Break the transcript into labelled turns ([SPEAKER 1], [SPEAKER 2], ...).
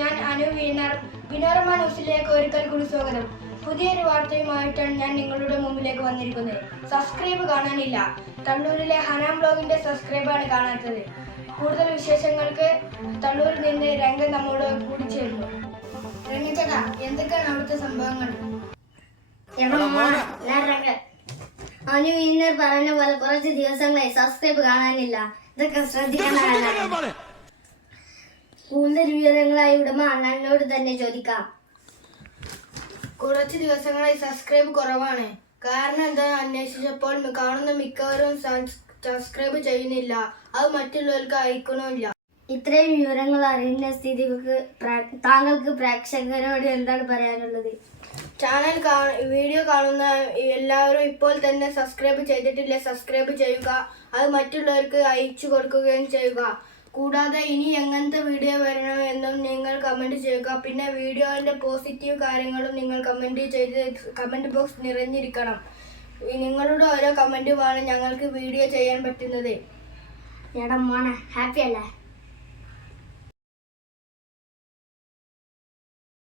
[SPEAKER 1] ഞാൻ അനു വീണർ. വിനോരമ ന്യൂസിലേക്ക് ഒരിക്കൽ കൂടി സ്വാഗതം. പുതിയൊരു വാർത്തയുമായിട്ടാണ് ഞാൻ നിങ്ങളുടെ മുമ്പിലേക്ക് വന്നിരിക്കുന്നത്. സബ്സ്ക്രൈബ് കാണാനില്ല. തണ്ണൂരിലെ ഹനാം ബ്ലോഗിന്റെ സബ്സ്ക്രൈബാണ് കാണാത്തത്. കൂടുതൽ വിശേഷങ്ങൾക്ക് തണ്ണൂരിൽ നിന്ന് രംഗം നമ്മോട് കൂടി ചേരുന്നു. രംഗച്ചേട്ടാ എന്തൊക്കെയാണ് അവിടുത്തെ സംഭവങ്ങൾ?
[SPEAKER 2] അനു വീണർ പറഞ്ഞ പോലെ കുറച്ച് ദിവസങ്ങളായി സബ്സ്ക്രൈബ് കാണാനില്ല. ഇതൊക്കെ ശ്രദ്ധിക്കണം കൂടുതൽ വിവരങ്ങളായി ഉടമ അണ്ണനോട് തന്നെ ചോദിക്കാം.
[SPEAKER 1] കുറച്ച് ദിവസങ്ങളായി സബ്സ്ക്രൈബ് കുറവാണ്. കാരണം എന്താ അന്വേഷിച്ചപ്പോൾ കാണുന്ന മിക്കവരും സബ്സ്ക്രൈബ് ചെയ്യുന്നില്ല. അത് മറ്റുള്ളവർക്ക് അയക്കണമില്ല.
[SPEAKER 2] ഇത്രയും വിവരങ്ങൾ അറിയുന്ന സ്ഥിതിക്ക് താങ്കൾക്ക് പ്രേക്ഷകരോട് എന്താണ് പറയാനുള്ളത്?
[SPEAKER 1] ചാനൽ വീഡിയോ കാണുന്ന എല്ലാവരും ഇപ്പോൾ തന്നെ സബ്സ്ക്രൈബ് ചെയ്തിട്ടില്ല? സബ്സ്ക്രൈബ് ചെയ്യുക. അത് മറ്റുള്ളവർക്ക് അയച്ചു കൊടുക്കുകയും ചെയ്യുക. കൂടാതെ ഇനി എങ്ങനത്തെ വീഡിയോ വരണമെന്നും നിങ്ങൾ കമന്റ് ചെയ്യുക. പിന്നെ വീഡിയോന്റെ പോസിറ്റീവ് കാര്യങ്ങളും നിങ്ങൾ കമന്റ് ചെയ്ത് കമന്റ് ബോക്സ് നിറഞ്ഞിരിക്കണം. നിങ്ങളുടെ ഓരോ കമന്റുമാണ് ഞങ്ങൾക്ക് വീഡിയോ ചെയ്യാൻ പറ്റുന്നത്.
[SPEAKER 2] എടാ മോനെ ഹാപ്പി അല്ലേ?